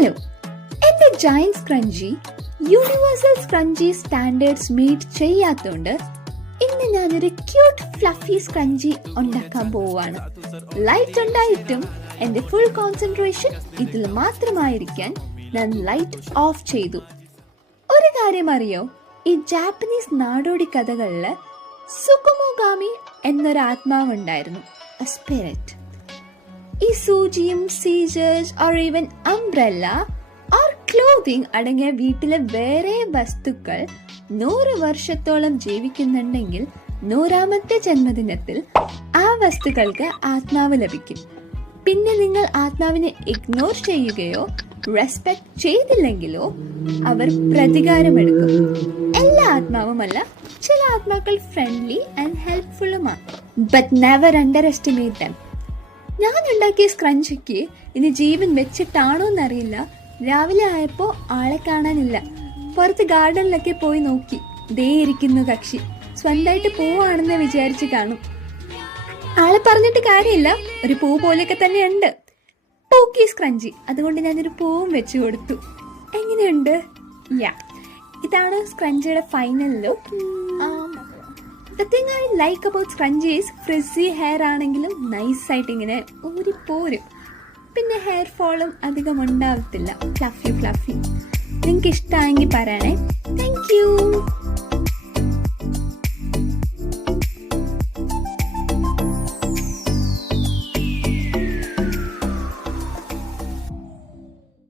Hello, എന്റെ giant scrunchie universal scrunchie standards meet ചെയ്യാത്തോണ്ട് ഇന്ന് ഞാനൊരു ക്യൂട്ട് ഫ്ലഫി സ്ക്രഞ്ചി ഉണ്ടാക്കാൻ പോവാണ്. ലൈറ്റ് ഉണ്ടായിട്ടും എന്റെ ഫുൾ കോൺസെൻട്രേഷൻ ഇതിൽ മാത്രമായിരിക്കാൻ ഞാൻ ലൈറ്റ് ഓഫ് ചെയ്തു. ഒരു കാര്യം അറിയോ, ഈ ജാപ്പനീസ് നാടോടി കഥകളില് സുകുമോഗാമി എന്നൊരു ആത്മാവുണ്ടായിരുന്നു, a spirit. ഈ സൂചിയും scissors or even umbrella or clothing അടങ്ങിയ വീട്ടിലെ വേറെ വസ്തുക്കൾ 100 വർഷത്തോളം ജീവിക്കുന്നുണ്ടെങ്കിൽ 100ാമത്തെ ജന്മദിനത്തിൽ ആ വസ്തുക്കൾക്ക് ആത്മാവ് ലഭിക്കും. പിന്നെ നിങ്ങൾ ആത്മാവിനെ ഇഗ്നോർ ചെയ്യുകയോ റെസ്പെക്ട് ചെയ്തില്ലെങ്കിലോ അവർ പ്രതികാരമെടുക്കും. എല്ലാ ആത്മാവുമല്ല, ചില ആത്മാക്കൾ ഫ്രണ്ട്ലി ആൻഡ് ഹെൽപ്ഫുള്ളുമാണ്. But never underestimate them. ഞാൻ ഉണ്ടാക്കിയ സ്ക്രഞ്ചിക്ക് ഇനി ജീവൻ വെച്ചിട്ടാണോ എന്നറിയില്ല. രാവിലെ ആയപ്പോ ആളെ കാണാനില്ല. പുറത്ത് ഗാർഡനിലൊക്കെ പോയി നോക്കി, ദേ ഇരിക്കുന്നു കക്ഷി. സ്വന്തമായിട്ട് പോവാണെന്ന് വിചാരിച്ച് കാണും. ആളെ പറഞ്ഞിട്ട് കാര്യമില്ല, ഒരു പൂ പോലെയൊക്കെ തന്നെ ഉണ്ട്. പൂക്കി സ്ക്രഞ്ചി, അതുകൊണ്ട് ഞാനൊരു പൂവും വെച്ചു കൊടുത്തു. എങ്ങനെയുണ്ട്? യാ, ഇതാണ് സ്ക്രഞ്ചിയുടെ final look. The thing I like about scrunchie is frizzy hair ആണെങ്കിലും നൈസായിട്ട് ഇങ്ങനെ ഊരിപ്പോരും. പിന്നെ ഹെയർ ഫോളും അധികം ഉണ്ടാവത്തില്ല. ഫ്ലഫി. നിങ്ങൾക്ക് ഇഷ്ടമായെങ്കിൽ പറയണേ.